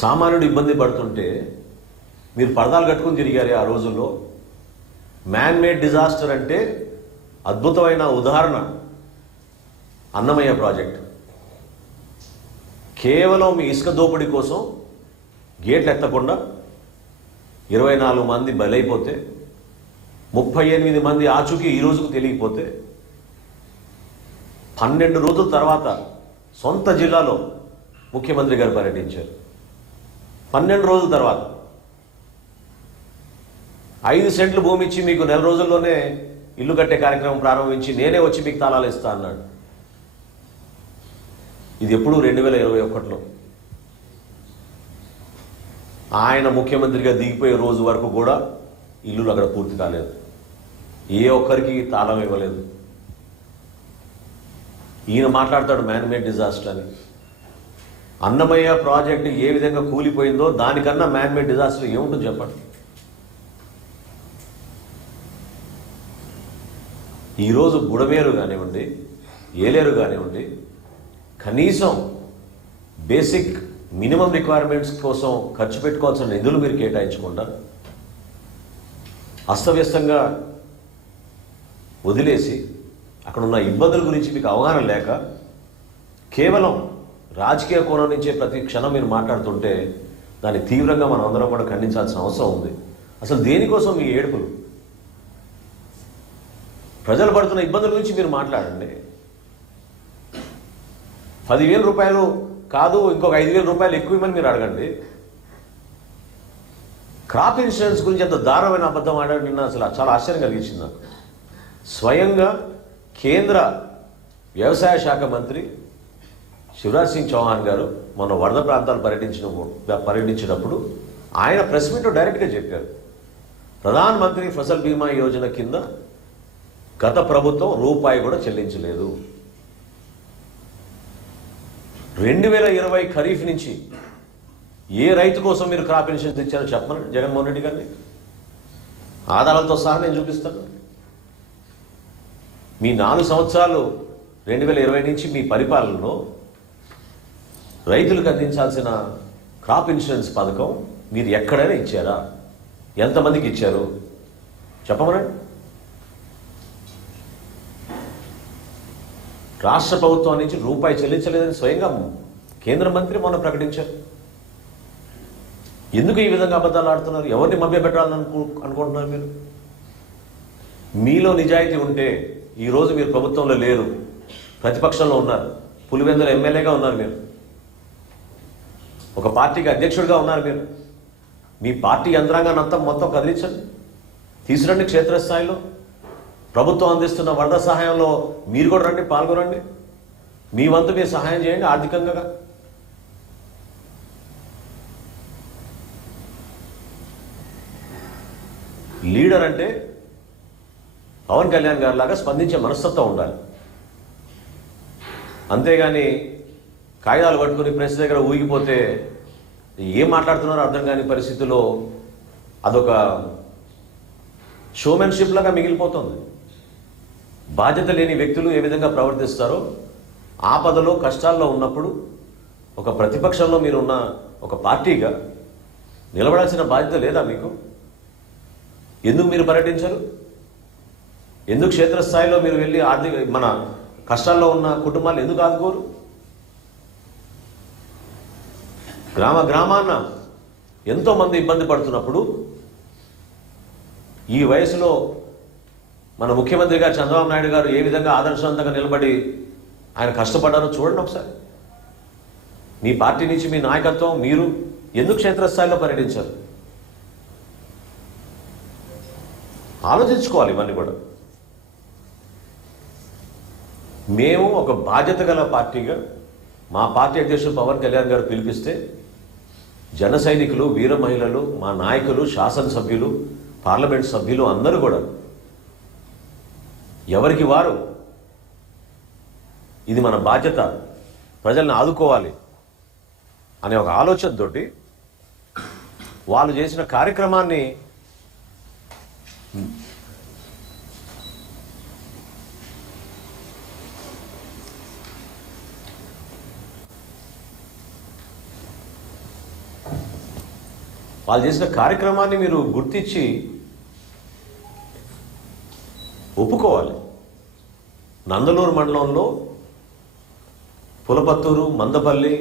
సామాన్యుడు ఇబ్బంది పడుతుంటే మీరు పరదాలు కట్టుకుని తిరిగారు ఆ రోజుల్లో. మ్యాన్ మేడ్ డిజాస్టర్ అంటే అద్భుతమైన ఉదాహరణ అన్నమయ్య ప్రాజెక్ట్. కేవలం మీ ఇసుక దోపిడీ కోసం గేట్లు ఎత్తకుండా 24 మంది బలైపోతే, 38 మంది ఆచూకీ ఈ రోజుకు తెలియకపోతే, 12 రోజుల తర్వాత సొంత జిల్లాలో ముఖ్యమంత్రి గారు పర్యటించారు. 12 రోజుల తర్వాత 5 సెంట్లు భూమి ఇచ్చి మీకు నెల రోజుల్లోనే ఇల్లు కట్టే కార్యక్రమం ప్రారంభించి నేనే వచ్చి మీకు తాళాలు ఇస్తా అన్నాడు. ఇది ఎప్పుడు 2021లో. ఆయన ముఖ్యమంత్రిగా దిగిపోయే రోజు వరకు కూడా ఇల్లులు అక్కడ పూర్తి కాలేదు. ఏ ఒక్కరికి తాళం ఇవ్వలేదు. ఈయన మాట్లాడతాడు మ్యాన్ మేడ్ డిజాస్టర్ అని. అన్నమయ్య ప్రాజెక్టు ఏ విధంగా కూలిపోయిందో దానికన్నా మ్యాన్ మేడ్ డిజాస్టర్ ఏముంటుందో చెప్పండి. ఈరోజు బుడమేరు కానివ్వండి, ఏలేరు కానివ్వండి, కనీసం బేసిక్ మినిమం రిక్వైర్మెంట్స్ కోసం ఖర్చు పెట్టుకోవాల్సిన నిధులు మీరు కేటాయించకుండా అస్తవ్యస్తంగా వదిలేసి అక్కడ ఉన్న ఇబ్బందుల గురించి మీకు అవగాహన లేక కేవలం రాజకీయ కోణం నుంచే ప్రతి క్షణం మీరు మాట్లాడుతుంటే దాన్ని తీవ్రంగా మనం అందరం కూడా ఖండించాల్సిన అవసరం ఉంది. అసలు దేనికోసం మీ ఏడుపులు? ప్రజలు పడుతున్న ఇబ్బందుల గురించి మీరు మాట్లాడండి. 10,000 రూపాయలు కాదు, ఇంకొక 5,000 రూపాయలు ఎక్కువ ఇవ్వమని మీరు అడగండి. క్రాప్ ఇన్సూరెన్స్ గురించి అంత దారుణమైన అబద్ధం ఆడడం అసలు చాలా ఆశ్చర్యం కలిగించింది నాకు. స్వయంగా కేంద్ర వ్యవసాయ శాఖ మంత్రి శివరాజ్ సింగ్ చౌహాన్ గారు మొన్న వరద ప్రాంతాలు పర్యటించినప్పుడు ఆయన ప్రెస్ మీట్లో డైరెక్ట్గా చెప్పారు, ప్రధాన్ మంత్రి ఫసల్ బీమా యోజన కింద గత ప్రభుత్వం రూపాయి కూడా చెల్లించలేదు. 2020 ఖరీఫ్ నుంచి ఏ రైతు కోసం మీరు క్రాప్ ఇన్సూరెన్స్ ఇచ్చారో చెప్పమని జగన్మోహన్ రెడ్డి గారిని ఆధారాలతో సహా నేను చూపిస్తాను. మీ 4 సంవత్సరాలు 2020 నుంచి మీ పరిపాలనలో రైతులకు అందించాల్సిన క్రాప్ ఇన్సూరెన్స్ పథకం మీరు ఎక్కడైనా ఇచ్చారా? ఎంతమందికి ఇచ్చారు చెప్పమనండి. రాష్ట్ర ప్రభుత్వం నుంచి రూపాయి చెల్లించలేదని స్వయంగా కేంద్ర మంత్రి మొన్న ప్రకటించారు. ఎందుకు ఈ విధంగా అబద్ధాలు ఆడుతున్నారు? ఎవరిని మభ్యపెట్టాలని అనుకుంటున్నారు మీరు? మీలో నిజాయితీ ఉంటే ఈరోజు మీరు ప్రభుత్వంలో లేరు, ప్రతిపక్షంలో ఉన్నారు, పులివెందుల ఎమ్మెల్యేగా ఉన్నారు, మీరు ఒక పార్టీకి అధ్యక్షుడిగా ఉన్నారు. మీరు మీ పార్టీ యంత్రాంగాన్ని అంతా మొత్తం కదిలించండి, తీసుకురండి. క్షేత్రస్థాయిలో ప్రభుత్వం అందిస్తున్న వరద సహాయంలో మీరు కూడా రండి, పాల్గొనండి. మీ వంతు మీరు సహాయం చేయండి ఆర్థికంగా. లీడర్ అంటే పవన్ కళ్యాణ్ గారి లాగా స్పందించే మనస్తత్వం ఉండాలి. అంతేగాని కాగితాలు పట్టుకుని ప్రెస్ దగ్గర ఊగిపోతే ఏం మాట్లాడుతున్నారో అర్థం కాని పరిస్థితుల్లో అదొక షోమెన్షిప్ లాగా మిగిలిపోతుంది. బాధ్యత లేని వ్యక్తులు ఏ విధంగా ప్రవర్తిస్తారో, ఆపదలో కష్టాల్లో ఉన్నప్పుడు ఒక ప్రతిపక్షంలో మీరున్న ఒక పార్టీగా నిలబడాల్సిన బాధ్యత లేదా మీకు? ఎందుకు మీరు పర్యటించరు? ఎందుకు క్షేత్రస్థాయిలో మీరు వెళ్ళి మన కష్టాల్లో ఉన్న కుటుంబాలు ఎందుకు ఆదుకోరు? గ్రామాన ఎంతోమంది ఇబ్బంది పడుతున్నప్పుడు ఈ వయసులో మన ముఖ్యమంత్రి గారు చంద్రబాబు నాయుడు గారు ఏ విధంగా ఆదర్శవంతంగా నిలబడి ఆయన కష్టపడ్డారో చూడండి ఒకసారి. మీ పార్టీ నుంచి మీ నాయకత్వం మీరు ఎందుకు క్షేత్రస్థాయిలో పర్యటించారు? ఆలోచించుకోవాలి ఇవన్నీ కూడా. మేము ఒక బాధ్యత గల పార్టీగా మా పార్టీ అధ్యక్షుడు పవన్ కళ్యాణ్ గారు పిలిపిస్తే జన సైనికులు, వీర మహిళలు, మా నాయకులు, శాసనసభ్యులు, పార్లమెంట్ సభ్యులు అందరూ కూడా ఎవరికి వారు ఇది మన బాధ్యత, ప్రజల్ని ఆదుకోవాలి అనే ఒక ఆలోచనతోటి వాళ్ళు చేసిన కార్యక్రమాన్ని వాళ్ళు చేసిన కార్యక్రమాన్ని మీరు గుర్తించి ఒప్పుకోవాలి. నందలూరు మండలంలో పులపత్తూరు, మందపల్లి,